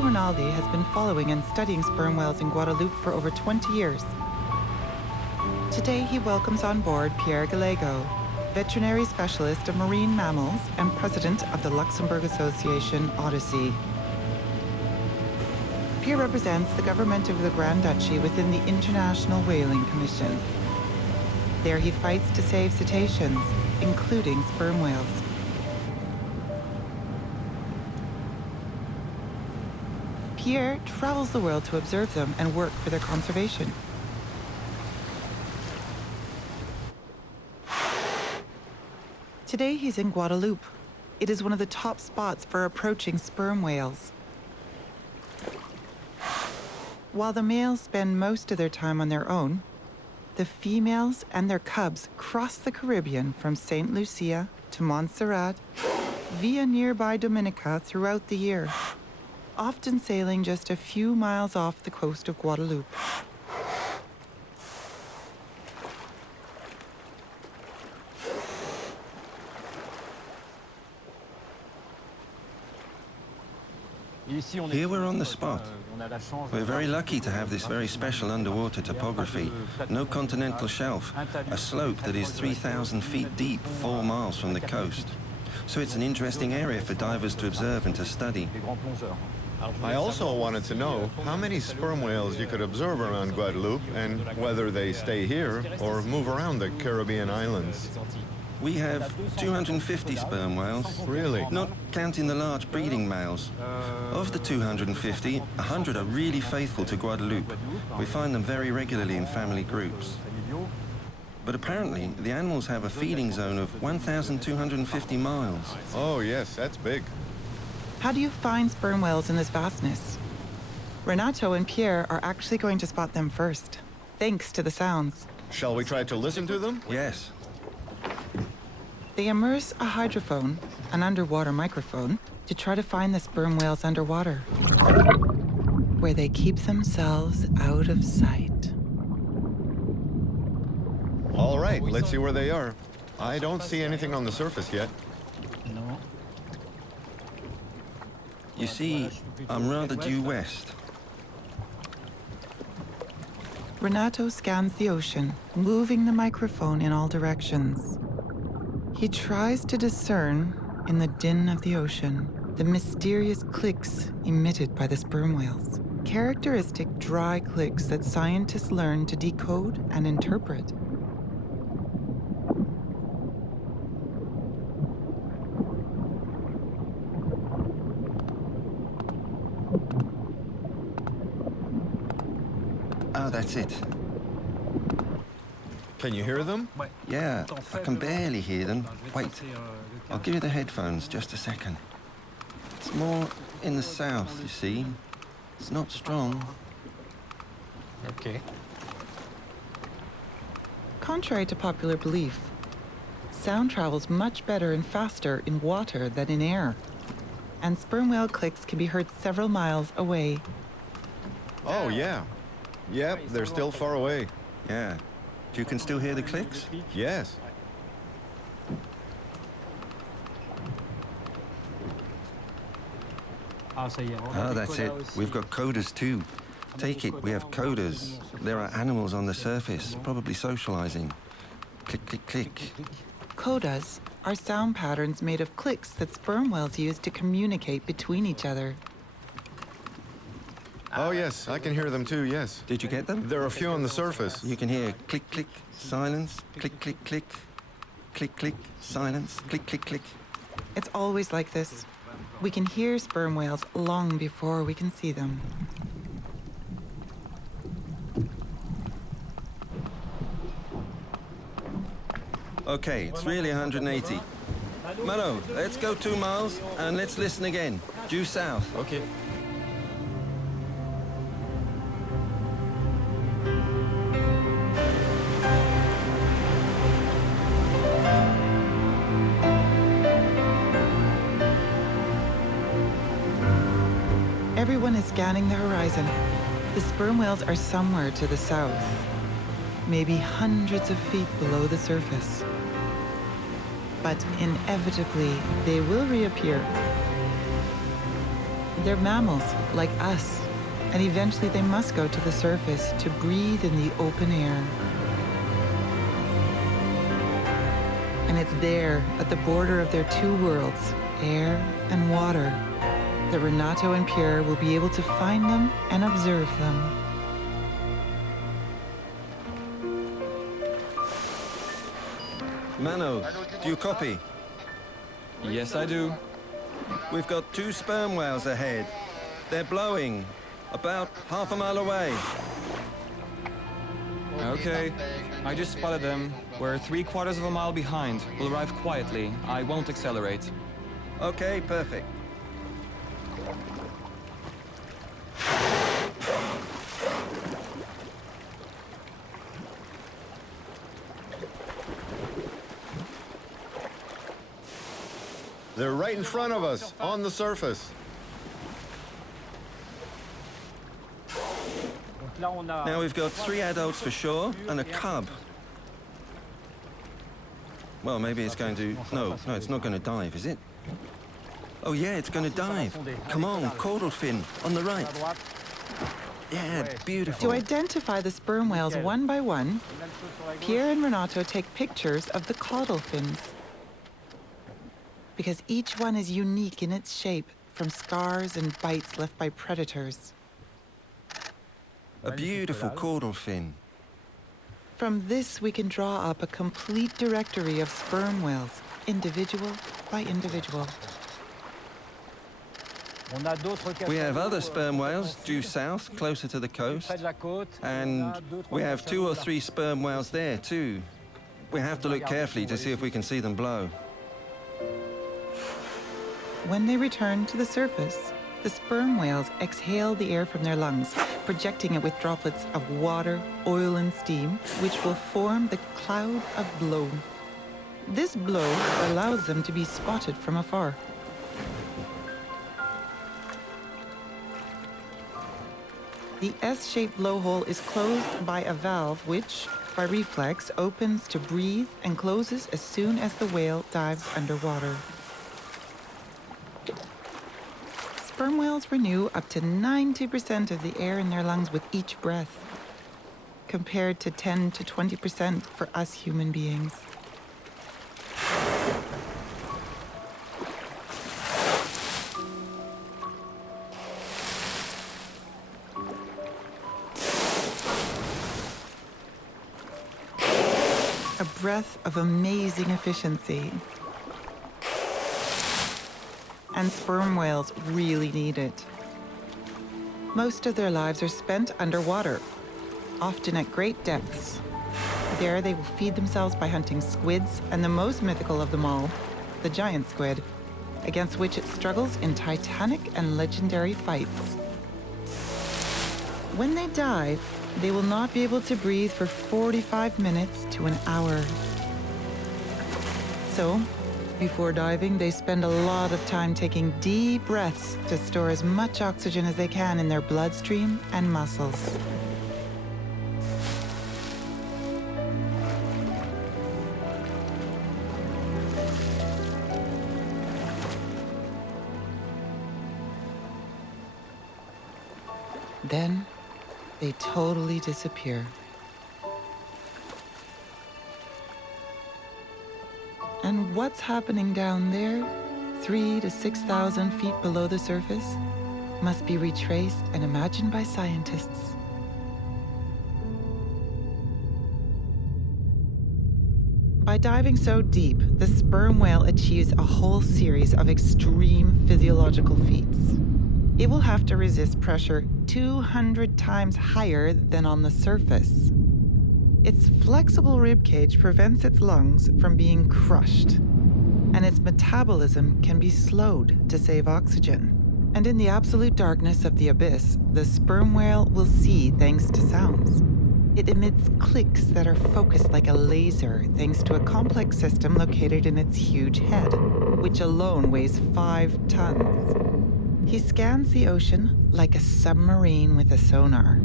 Renato Rinaldi has been following and studying sperm whales in Guadeloupe for over 20 years. Today, he welcomes on board Pierre Gallego, veterinary specialist of marine mammals and president of the Luxembourg Association Odyssey. Pierre represents the government of the Grand Duchy within the International Whaling Commission. There he fights to save cetaceans, including sperm whales. Pierre travels the world to observe them and work for their conservation. Today he's in Guadeloupe. It is one of the top spots for approaching sperm whales. While the males spend most of their time on their own, the females and their cubs cross the Caribbean from St. Lucia to Montserrat via nearby Dominica throughout the year, often sailing just a few miles off the coast of Guadeloupe. Here we're on the spot. We're very lucky to have this very special underwater topography. No continental shelf, a slope that is 3,000 feet deep, 4 miles from the coast. So it's an interesting area for divers to observe and to study. I also wanted to know how many sperm whales you could observe around Guadeloupe and whether they stay here or move around the Caribbean islands. We have 250 sperm whales. Really? Not counting the large breeding males. Of the 250, 100 are really faithful to Guadeloupe. We find them very regularly in family groups. But apparently, the animals have a feeding zone of 1,250 miles. Oh, yes, that's big. How do you find sperm whales in this vastness? Renato and Pierre are actually going to spot them first, thanks to the sounds. Shall we try to listen to them? Yes. They immerse a hydrophone, an underwater microphone, to try to find the sperm whales underwater, where they keep themselves out of sight. All right, let's see where they are. I don't see anything on the surface yet. You see, I'm rather due west. Renato scans the ocean, moving the microphone in all directions. He tries to discern, in the din of the ocean, the mysterious clicks emitted by the sperm whales. Characteristic dry clicks that scientists learn to decode and interpret. Oh, that's it. Can you hear them? Yeah, I can barely hear them. Wait, I'll give you the headphones just a second. It's more in the south, you see. It's not strong. Okay. Contrary to popular belief, sound travels much better and faster in water than in air, and sperm whale clicks can be heard several miles away. Oh, yeah. Yep, they're still far away. Yeah. You can still hear the clicks? Yes. Oh, that's it. We've got coders too. Take it, we have coders. There are animals on the surface, probably socializing. Click, click, click. Codas are sound patterns made of clicks that sperm whales use to communicate between each other. Oh, yes, I can hear them too, yes. Did you get them? There are a few on the surface. You can hear click, click, silence, click, click, click, click, click, silence, click, click, click. It's always like this. We can hear sperm whales long before we can see them. Okay, it's really 180. Mano, let's go 2 miles and let's listen again. Due south. Okay. Everyone is scanning the horizon. The sperm whales are somewhere to the south, maybe hundreds of feet below the surface. But inevitably, they will reappear. They're mammals, like us, and eventually they must go to the surface to breathe in the open air. And it's there, at the border of their two worlds, air and water, that Renato and Pierre will be able to find them and observe them. Mano, do you copy? Yes, I do. We've got 2 sperm whales ahead. They're blowing, about half a mile away. Okay, I just spotted them. We're 3/4 of a mile behind. We'll arrive quietly. I won't accelerate. Okay, perfect. They're right in front of us, on the surface. Now we've got 3 adults for sure and a cub. Well, maybe it's going to... No, it's not going to dive, is it? Oh yeah, it's going to dive. Come on, caudal fin, on the right. Yeah, beautiful. To identify the sperm whales one by one, Pierre and Renato take pictures of the caudal fins, because each one is unique in its shape from scars and bites left by predators. A beautiful caudal fin. From this, we can draw up a complete directory of sperm whales, individual by individual. We have other sperm whales due south, closer to the coast. And we have 2 or 3 sperm whales there, too. We have to look carefully to see if we can see them blow. When they return to the surface, the sperm whales exhale the air from their lungs, projecting it with droplets of water, oil, and steam, which will form the cloud of blow. This blow allows them to be spotted from afar. The S-shaped blowhole is closed by a valve which, by reflex, opens to breathe and closes as soon as the whale dives underwater. Sperm whales renew up to 90% of the air in their lungs with each breath, compared to 10 to 20% for us human beings. A breath of amazing efficiency. And sperm whales really need it. Most of their lives are spent underwater, often at great depths. There they will feed themselves by hunting squids, and the most mythical of them all, the giant squid, against which it struggles in titanic and legendary fights. When they dive, they will not be able to breathe for 45 minutes to an hour. So, before diving, they spend a lot of time taking deep breaths to store as much oxygen as they can in their bloodstream and muscles. Then, they totally disappear. And what's happening down there, 3,000 to 6,000 feet below the surface, must be retraced and imagined by scientists. By diving so deep, the sperm whale achieves a whole series of extreme physiological feats. It will have to resist pressure 200 times higher than on the surface. Its flexible ribcage prevents its lungs from being crushed, and its metabolism can be slowed to save oxygen. And in the absolute darkness of the abyss, the sperm whale will see thanks to sounds. It emits clicks that are focused like a laser thanks to a complex system located in its huge head, which alone weighs 5 tons. He scans the ocean like a submarine with a sonar.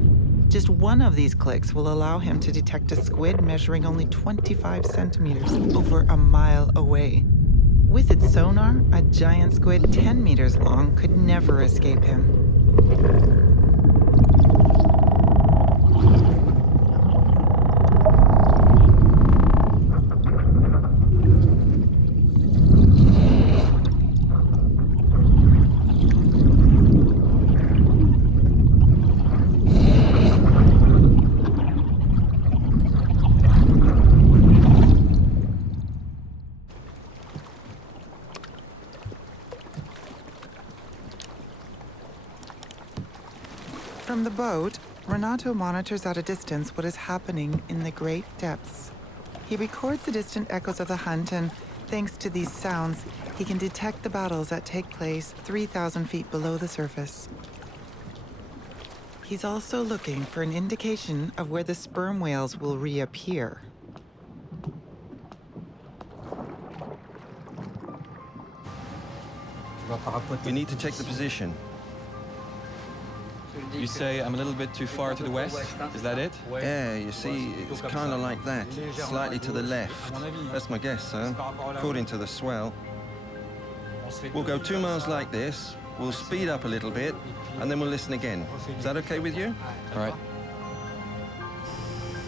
Just one of these clicks will allow him to detect a squid measuring only 25 centimeters over a mile away. With its sonar, a giant squid 10 meters long could never escape him. From the boat, Renato monitors at a distance what is happening in the great depths. He records the distant echoes of the hunt, and thanks to these sounds, he can detect the battles that take place 3,000 feet below the surface. He's also looking for an indication of where the sperm whales will reappear. We need to check the position. You say I'm a little bit too far to the west? Is that it? Yeah, you see, it's kind of like that, slightly to the left. That's my guess, sir, according to the swell. We'll go 2 miles like this, we'll speed up a little bit, and then we'll listen again. Is that okay with you? All right.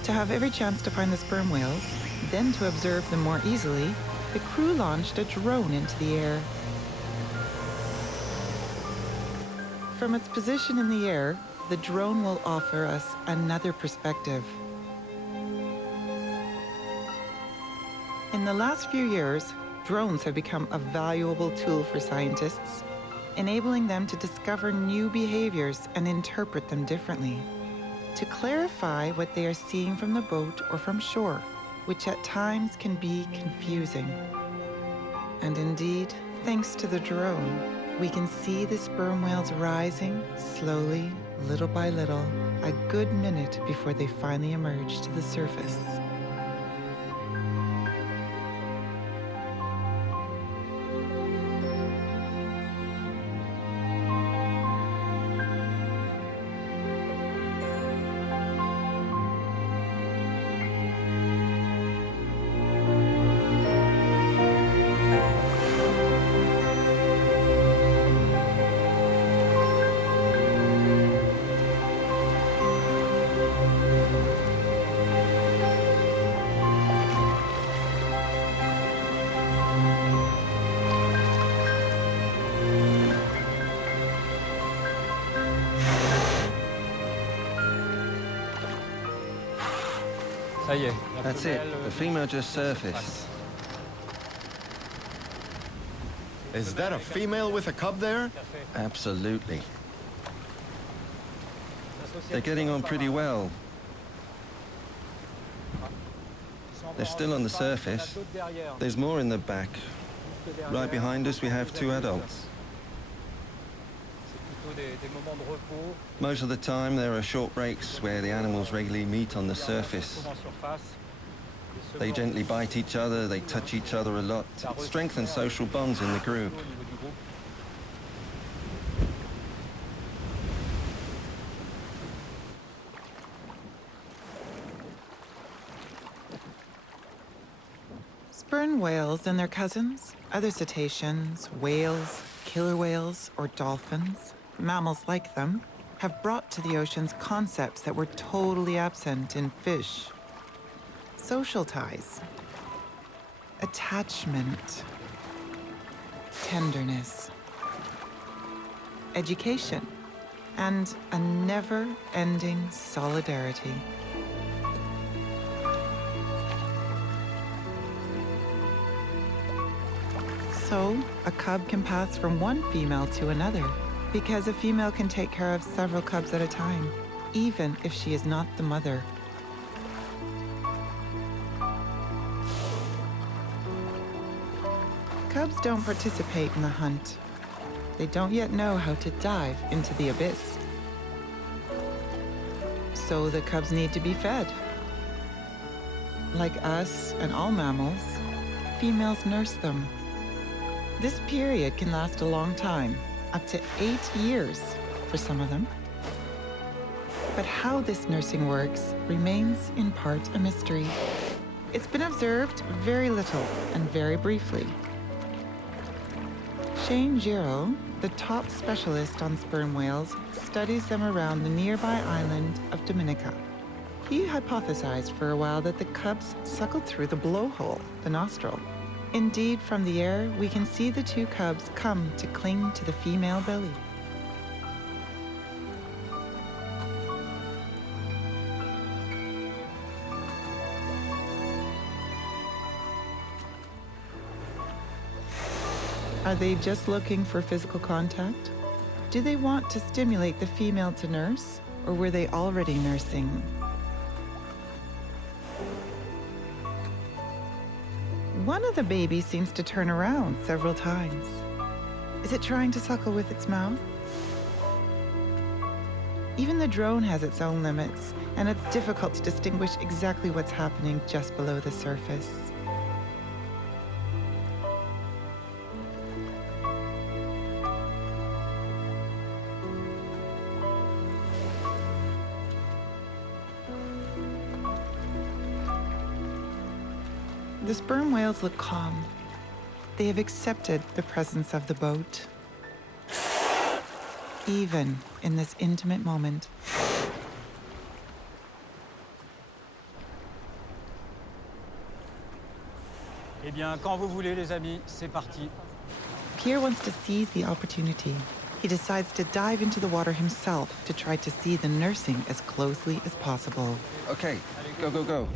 To have every chance to find the sperm whales, then to observe them more easily, the crew launched a drone into the air. From its position in the air, the drone will offer us another perspective. In the last few years, drones have become a valuable tool for scientists, enabling them to discover new behaviors and interpret them differently, to clarify what they are seeing from the boat or from shore, which at times can be confusing. And indeed, thanks to the drone, we can see the sperm whales rising slowly, little by little, a good minute before they finally emerge to the surface. That's it, the female just surfaced. Is that a female with a cub there? Absolutely. They're getting on pretty well. They're still on the surface. There's more in the back. Right behind us, we have 2 adults. Most of the time, there are short breaks where the animals regularly meet on the surface. They gently bite each other, they touch each other a lot. It strengthens social bonds in the group. Sperm whales and their cousins, other cetaceans, whales, killer whales, or dolphins, mammals like them, have brought to the oceans concepts that were totally absent in fish. Social ties, attachment, tenderness, education, and a never-ending solidarity. So, a cub can pass from one female to another, because a female can take care of several cubs at a time, even if she is not the mother. Cubs don't participate in the hunt. They don't yet know how to dive into the abyss. So the cubs need to be fed. Like us and all mammals, females nurse them. This period can last a long time, up to 8 years for some of them. But how this nursing works remains in part a mystery. It's been observed very little and very briefly. Shane Giro, the top specialist on sperm whales, studies them around the nearby island of Dominica. He hypothesized for a while that the cubs suckled through the blowhole, the nostril. Indeed, from the air, we can see the two cubs come to cling to the female belly. Are they just looking for physical contact? Do they want to stimulate the female to nurse, or were they already nursing? One of the babies seems to turn around several times. Is it trying to suckle with its mouth? Even the drone has its own limits, and it's difficult to distinguish exactly what's happening just below the surface. The sperm whales look calm. They have accepted the presence of the boat, even in this intimate moment. Eh bien, quand vous voulez, les amis, c'est parti. Pierre wants to seize the opportunity. He decides to dive into the water himself to try to see the nursing as closely as possible. Okay, go, go, go.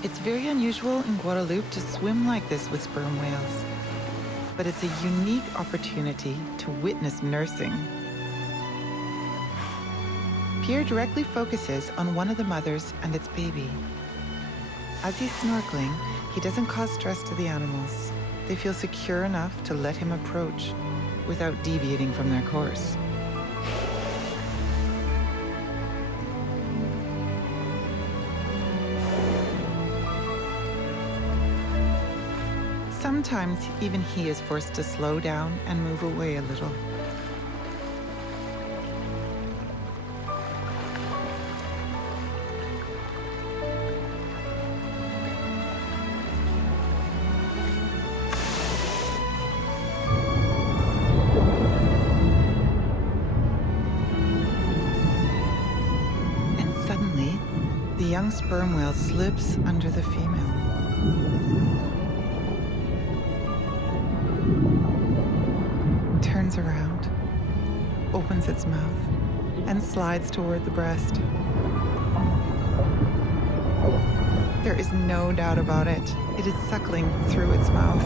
It's very unusual in Guadeloupe to swim like this with sperm whales, but it's a unique opportunity to witness nursing. Pierre directly focuses on one of the mothers and its baby. As he's snorkeling, he doesn't cause stress to the animals. They feel secure enough to let him approach without deviating from their course. Sometimes even he is forced to slow down and move away a little. And suddenly, the young sperm whale slips under the female. Turns around, opens its mouth, and slides toward the breast. There is no doubt about it. It is suckling through its mouth.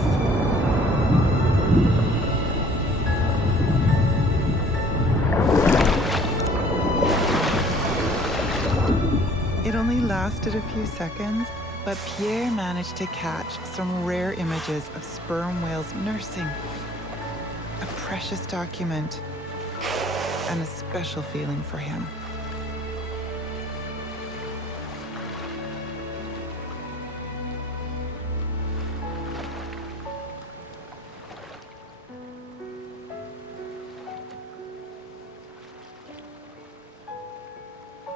It only lasted a few seconds, but Pierre managed to catch some rare images of sperm whales nursing. A precious document, and a special feeling for him.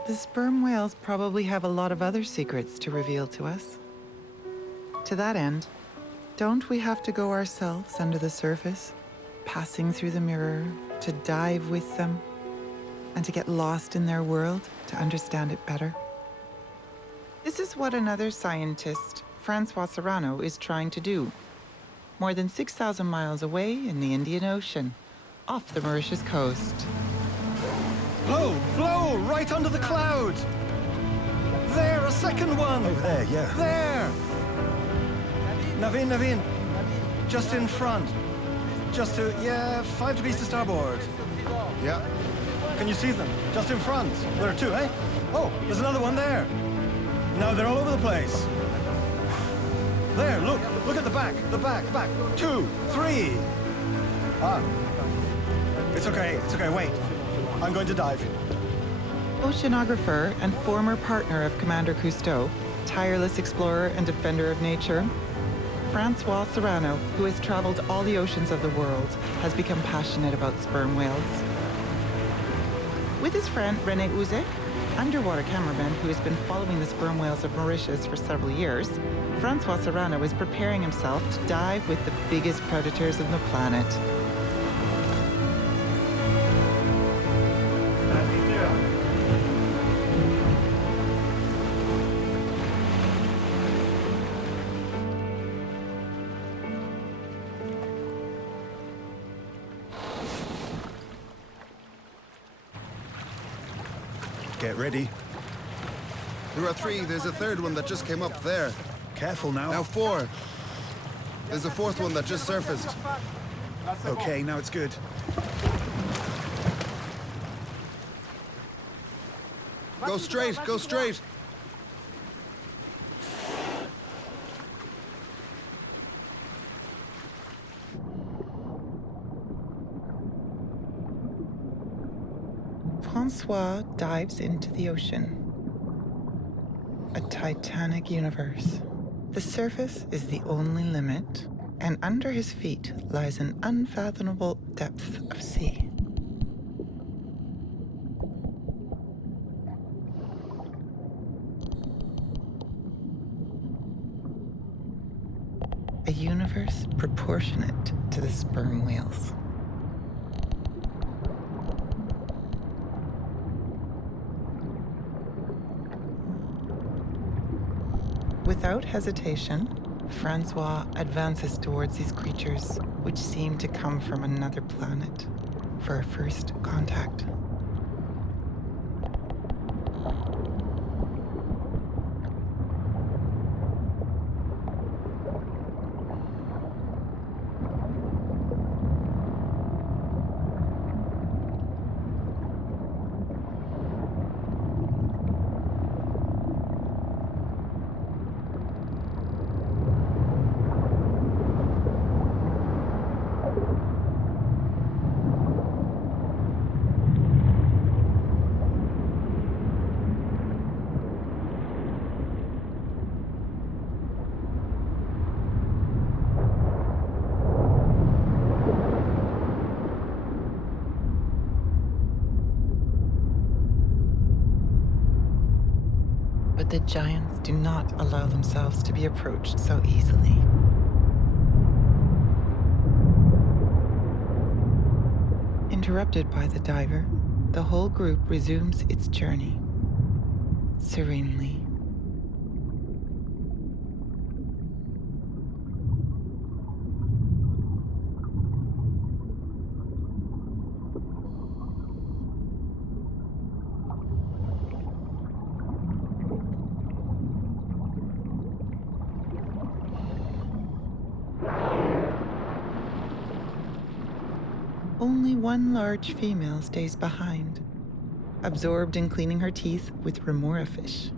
The sperm whales probably have a lot of other secrets to reveal to us. To that end, don't we have to go ourselves under the surface? Passing through the mirror, to dive with them, and to get lost in their world to understand it better. This is what another scientist, François Sarano, is trying to do. More than 6,000 miles away in the Indian Ocean, off the Mauritius coast. Blow! Blow! Right under the clouds! There, a second one! Over there, yeah. There! Naveen! Just in front. Just to, 5 degrees to starboard. Yeah. Can you see them? Just in front. There are two, eh? Oh, there's another one there. No, they're all over the place. There, look at the back. 2, 3. Ah. It's okay, wait. I'm going to dive. Oceanographer and former partner of Commander Cousteau, tireless explorer and defender of nature, François Sarano, who has traveled all the oceans of the world, has become passionate about sperm whales. With his friend René Ouzek, underwater cameraman who has been following the sperm whales of Mauritius for several years, François Sarano is preparing himself to dive with the biggest predators on the planet. Get ready. There are 3. There's a 3rd one that just came up there. Careful now. Now 4. There's a 4th one that just surfaced. Okay, now it's good. Go straight, go straight. François dives into the ocean. A titanic universe. The surface is the only limit, and under his feet lies an unfathomable depth of sea. A universe proportionate to the sperm whales. Without hesitation, François advances towards these creatures, which seem to come from another planet, for a first contact. But the giants do not allow themselves to be approached so easily. Interrupted by the diver, the whole group resumes its journey, serenely. Only one large female stays behind, absorbed in cleaning her teeth with remora fish.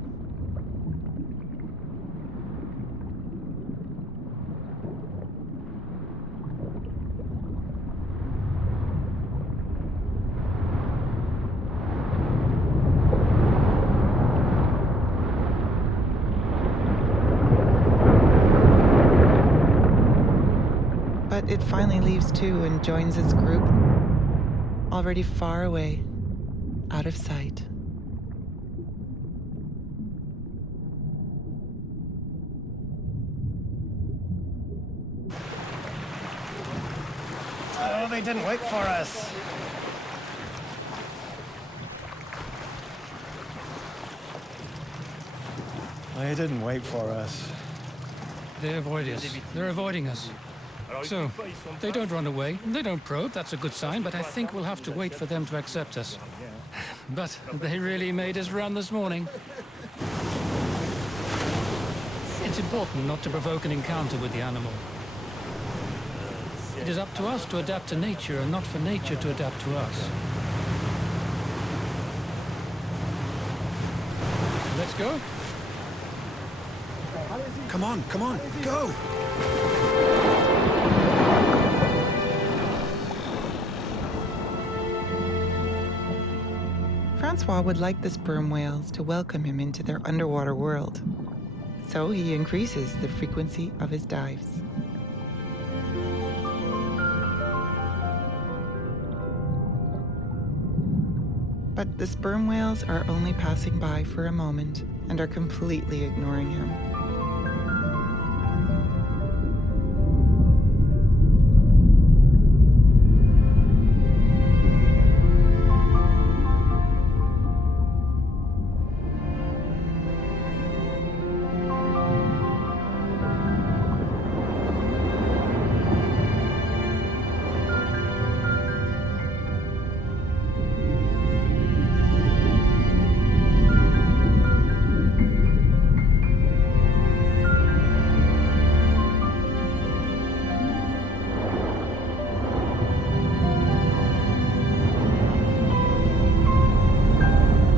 But it finally leaves too and joins its group, already far away, out of sight. Oh, they didn't wait for us. They didn't wait for us. They avoid us. They're avoiding us. So, they don't run away, they don't probe, that's a good sign, but I think we'll have to wait for them to accept us. But they really made us run this morning. It's important not to provoke an encounter with the animal. It is up to us to adapt to nature and not for nature to adapt to us. Let's go. Come on, go! François would like the sperm whales to welcome him into their underwater world, so he increases the frequency of his dives. But the sperm whales are only passing by for a moment and are completely ignoring him.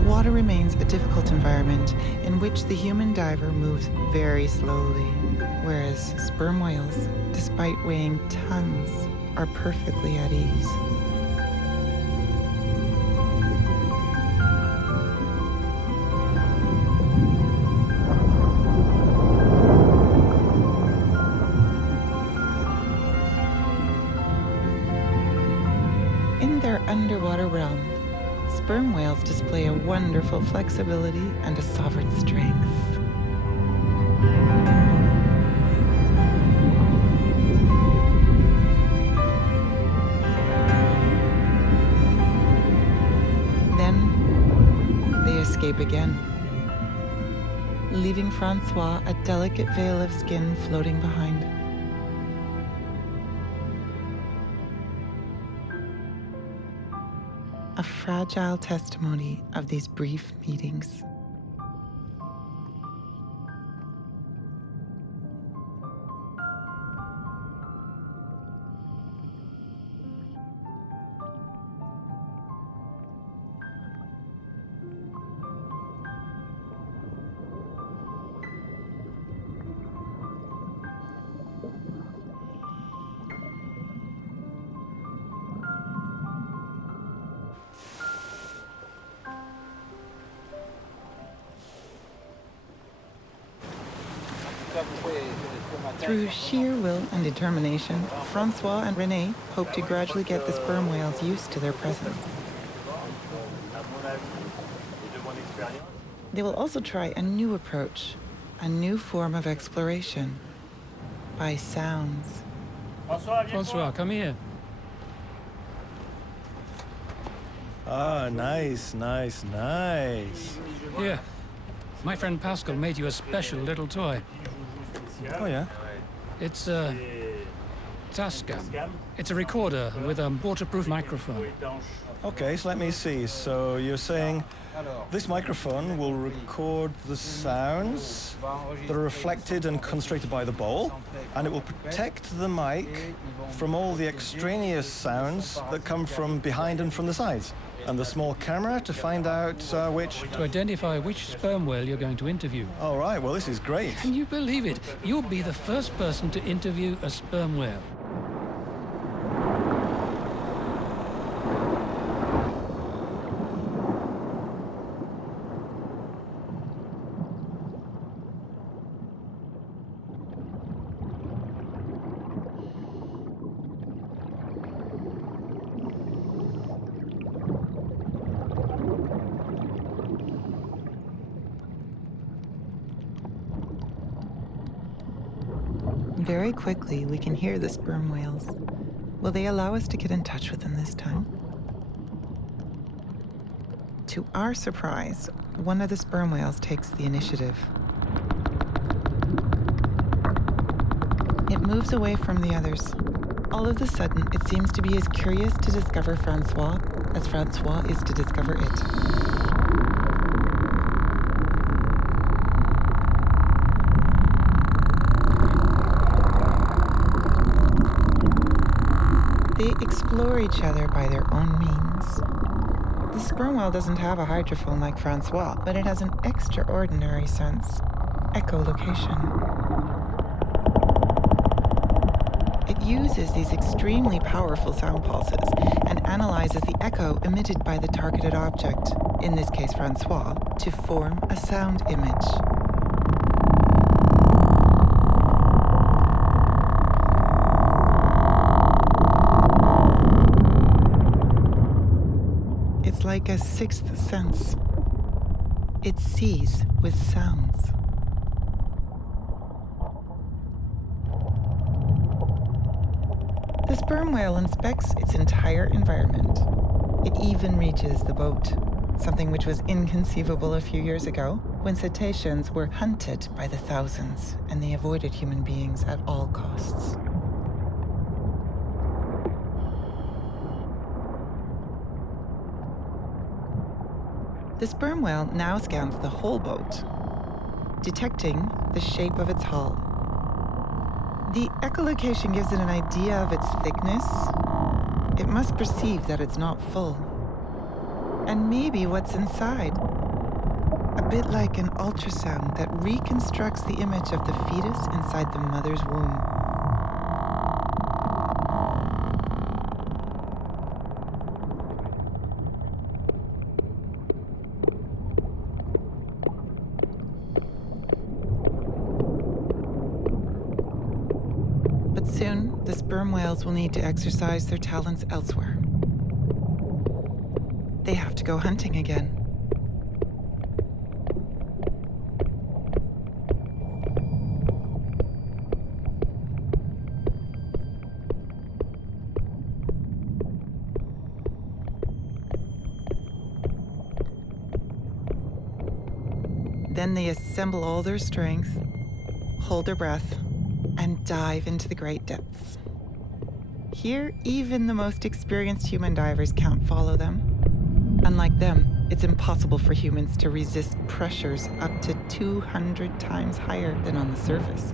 Water remains a difficult environment in which the human diver moves very slowly, whereas sperm whales, despite weighing tons, are perfectly at ease. In their underwater realm, sperm whales display a wonderful flexibility and a sovereign strength. Then they escape again, leaving François a delicate veil of skin floating behind. A fragile testimony of these brief meetings. Through sheer will and determination, François and René hope to gradually get the sperm whales used to their presence. They will also try a new approach, a new form of exploration, by sounds. François, come here. Ah, nice, nice, nice. Here. My friend Pascal made you a special little toy. Oh, yeah? It's a Tascam. It's a recorder with a waterproof microphone. Okay, so let me see. So you're saying this microphone will record the sounds that are reflected and concentrated by the bowl, and it will protect the mic from all the extraneous sounds that come from behind and from the sides. And the small camera to find out which... To identify which sperm whale you're going to interview. All right, well, this is great. Can you believe it? You'll be the first person to interview a sperm whale. Very quickly, we can hear the sperm whales. Will they allow us to get in touch with them this time? To our surprise, one of the sperm whales takes the initiative. It moves away from the others. All of a sudden, it seems to be as curious to discover François as François is to discover it. They explore each other by their own means. The sperm whale doesn't have a hydrophone like François, but it has an extraordinary sense, echolocation. It uses these extremely powerful sound pulses and analyzes the echo emitted by the targeted object, in this case François, to form a sound image. It's is like a sixth sense. It sees with sounds. The sperm whale inspects its entire environment. It even reaches the boat, something which was inconceivable a few years ago when cetaceans were hunted by the thousands and they avoided human beings at all costs. The sperm whale now scans the whole boat, detecting the shape of its hull. The echolocation gives it an idea of its thickness. It must perceive that it's not full. And maybe what's inside. A bit like an ultrasound that reconstructs the image of the fetus inside the mother's womb. But soon, the sperm whales will need to exercise their talents elsewhere. They have to go hunting again. Then they assemble all their strength, hold their breath, and dive into the great depths. Here, even the most experienced human divers can't follow them. Unlike them, it's impossible for humans to resist pressures up to 200 times higher than on the surface.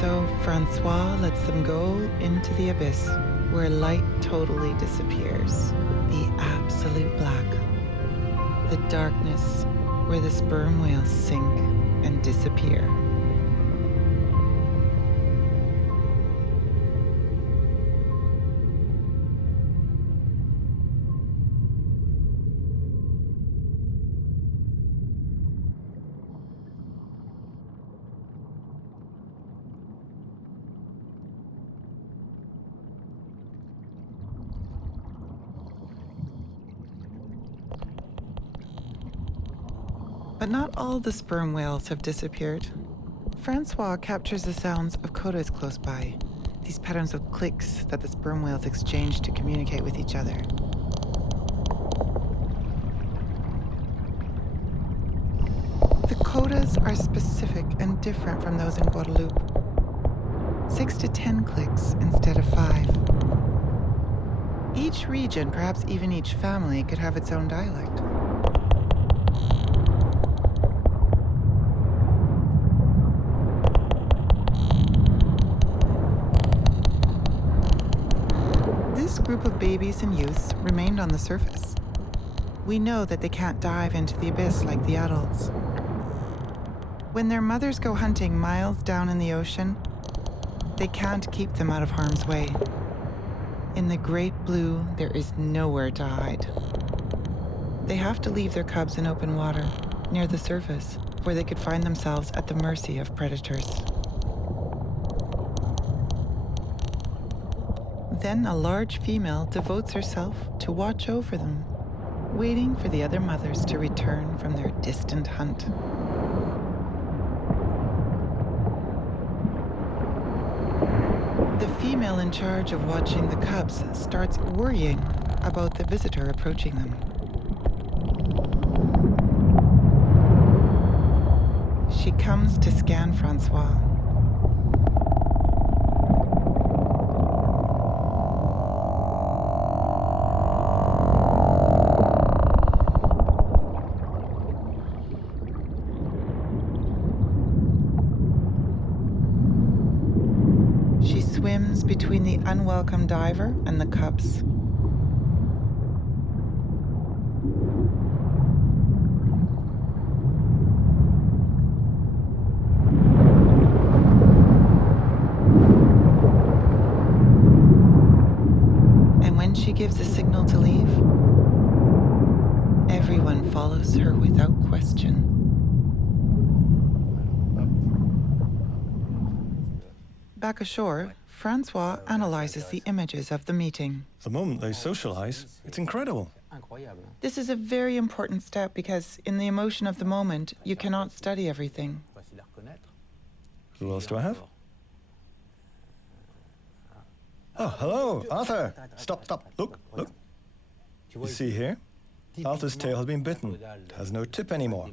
So François lets them go into the abyss, where light totally disappears. The absolute black. The darkness where the sperm whales sink and disappear. But not all the sperm whales have disappeared. François captures the sounds of codas close by, these patterns of clicks that the sperm whales exchange to communicate with each other. The codas are specific and different from those in Guadeloupe. 6 to 10 clicks instead of 5. Each region, perhaps even each family, could have its own dialect. This group of babies and youths remained on the surface. We know that they can't dive into the abyss like the adults. When their mothers go hunting miles down in the ocean, they can't keep them out of harm's way. In the great blue, there is nowhere to hide. They have to leave their cubs in open water, near the surface, where they could find themselves at the mercy of predators. Then a large female devotes herself to watch over them, waiting for the other mothers to return from their distant hunt. The female in charge of watching the cubs starts worrying about the visitor approaching them. She comes to scan François. swims between the unwelcome diver and the cubs. And when she gives a signal to leave, everyone follows her without question. Back ashore, François analyzes the images of the meeting. The moment they socialize, it's incredible. This is a very important step because in the emotion of the moment, you cannot study everything. Who else do I have? Oh, hello, Arthur. Stop. Look. You see here? Arthur's tail has been bitten. It has no tip anymore.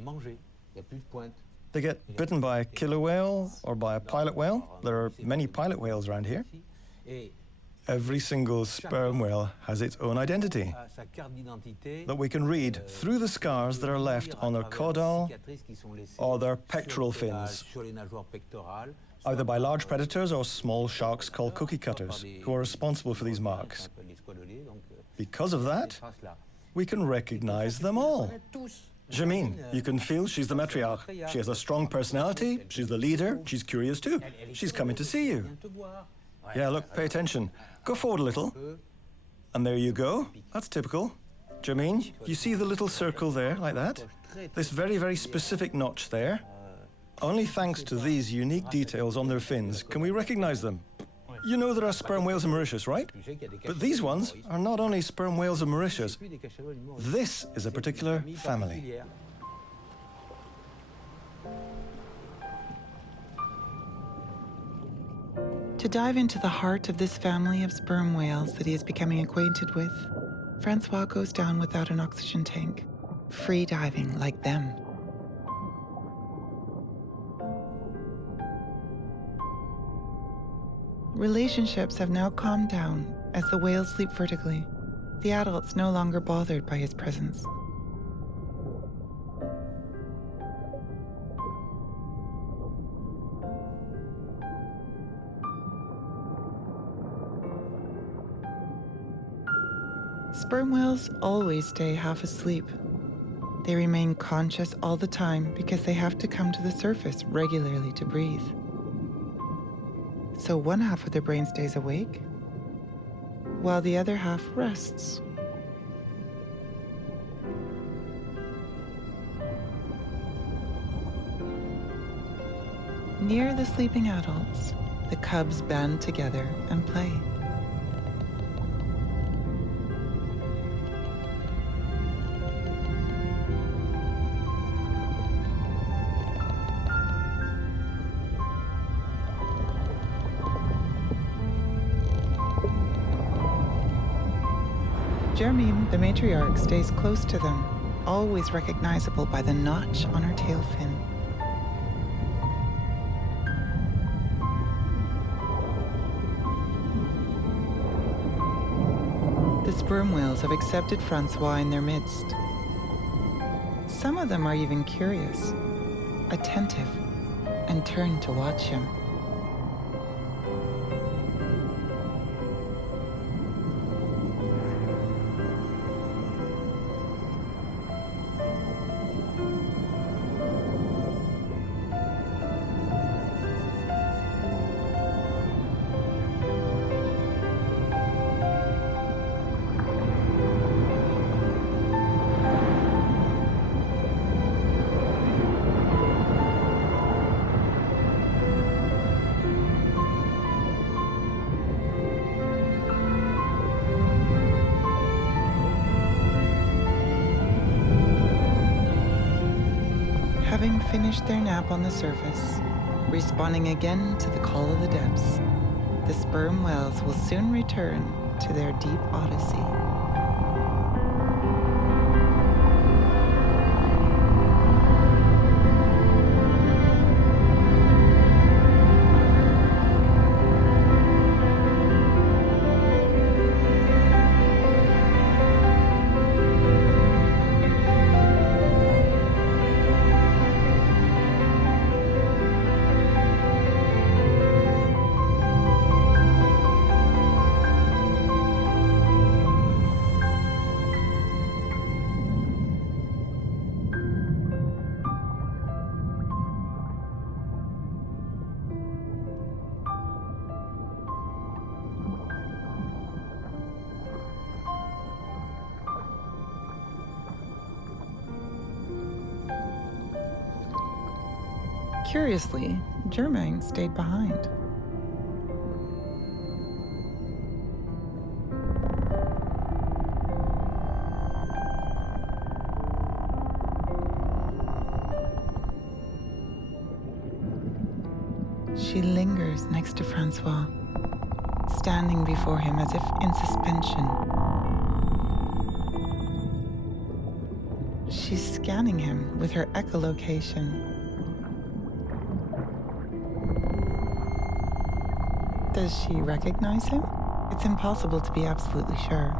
They get bitten by a killer whale or by a pilot whale. There are many pilot whales around here. Every single sperm whale has its own identity that we can read through the scars that are left on their caudal or their pectoral fins, either by large predators or small sharks called cookie cutters, who are responsible for these marks. Because of that, we can recognize them all. Jameen, you can feel she's the matriarch. She has a strong personality, she's the leader, she's curious too. She's coming to see you. Yeah, look, pay attention. Go forward a little. And there you go. That's typical. Jameen, you see the little circle there, like that? This very, very specific notch there. Only thanks to these unique details on their fins can we recognize them. You know there are sperm whales in Mauritius, right? But these ones are not only sperm whales of Mauritius. This is a particular family. To dive into the heart of this family of sperm whales that he is becoming acquainted with, François goes down without an oxygen tank, free diving like them. Relationships have now calmed down as the whales sleep vertically, the adults no longer bothered by his presence. Sperm whales always stay half asleep. They remain conscious all the time because they have to come to the surface regularly to breathe. So one half of their brain stays awake, while the other half rests. Near the sleeping adults, the cubs band together and play. Jermine, the matriarch, stays close to them, always recognizable by the notch on her tail fin. The sperm whales have accepted François in their midst. Some of them are even curious, attentive, and turn to watch him. Having finished their nap on the surface, responding again to the call of the depths, the sperm whales will soon return to their deep odyssey. Curiously, Germain stayed behind. She lingers next to François, standing before him as if in suspension. She's scanning him with her echolocation. Does she recognize him? It's impossible to be absolutely sure.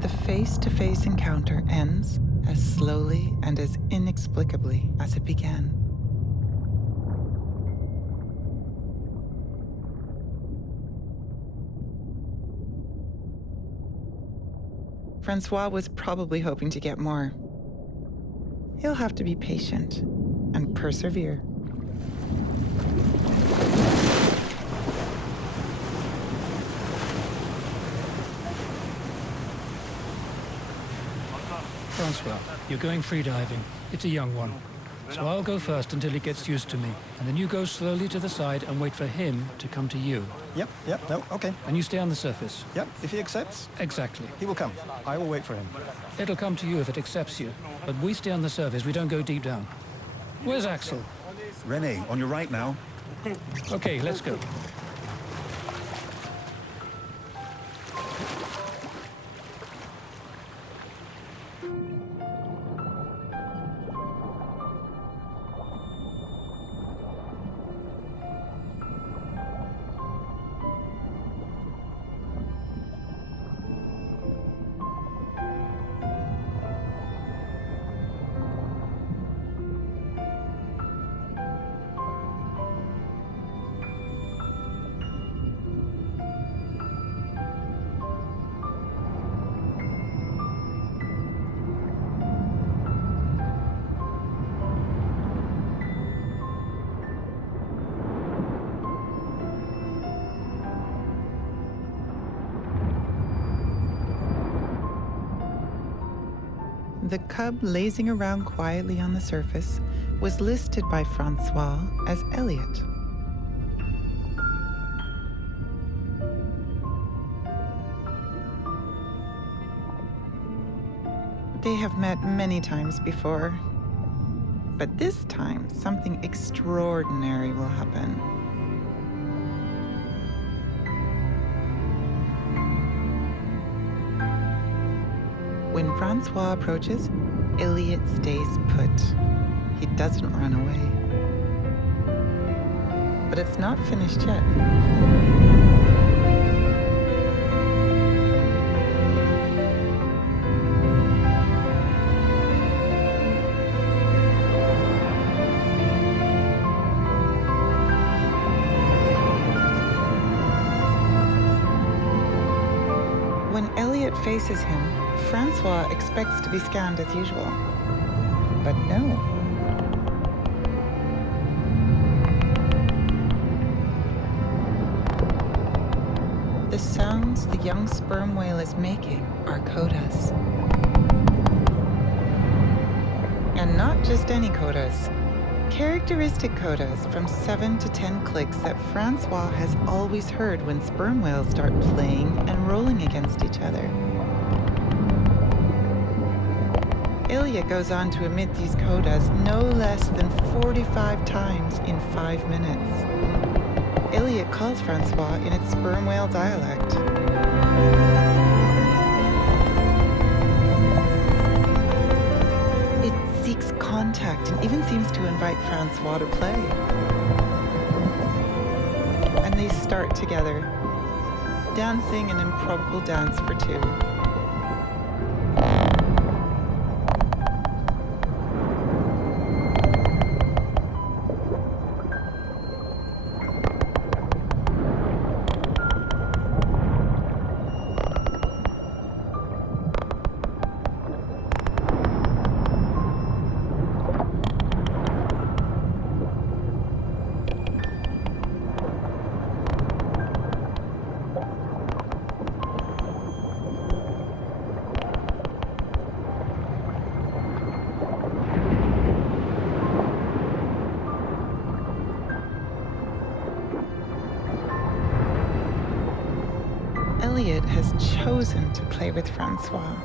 The face-to-face encounter ends as slowly and as inexplicably as it began. François was probably hoping to get more. He'll have to be patient and persevere. François, you're going freediving. It's a young one. So I'll go first until he gets used to me. And then you go slowly to the side and wait for him to come to you. Yep, no, okay. And you stay on the surface. Yep, if he accepts, Exactly. he will come. I will wait for him. It'll come to you if it accepts you. But we stay on the surface, we don't go deep down. Where's Axel? René, on your right now. Okay, let's go. The cub lazing around quietly on the surface was listed by François as Elliot. They have met many times before, but this time something extraordinary will happen. When François approaches, Elliot stays put. He doesn't run away. But it's not finished yet. When Elliot faces him, François expects to be scanned as usual. But no. The sounds the young sperm whale is making are codas. And not just any codas. Characteristic codas from 7 to 10 clicks that François has always heard when sperm whales start playing and rolling against each other. Elliot goes on to emit these codas no less than 45 times in 5 minutes. Elliot calls François in its sperm whale dialect. It seeks contact and even seems to invite François to play. And they start together, dancing an improbable dance for two. Elliot has chosen to play with François.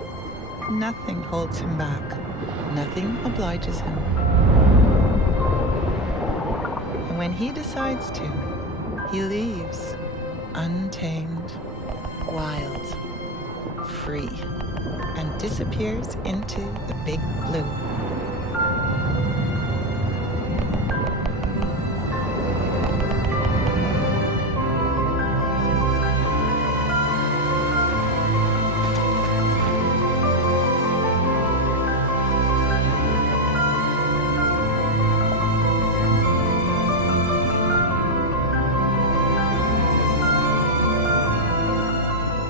Nothing holds him back. Nothing obliges him. And when he decides to, he leaves, untamed, wild, free, and disappears into the big blue.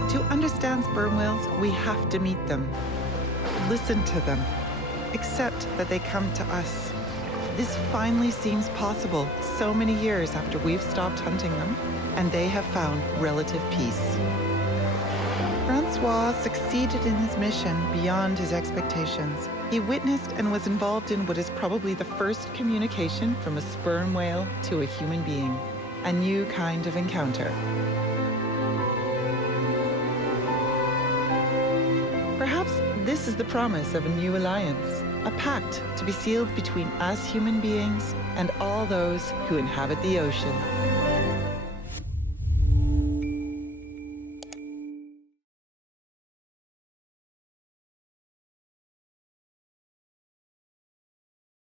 To understand sperm whales, we have to meet them, listen to them, accept that they come to us. This finally seems possible so many years after we've stopped hunting them, and they have found relative peace. François succeeded in his mission beyond his expectations. He witnessed and was involved in what is probably the first communication from a sperm whale to a human being, a new kind of encounter. Perhaps this is the promise of a new alliance, a pact to be sealed between us human beings and all those who inhabit the ocean.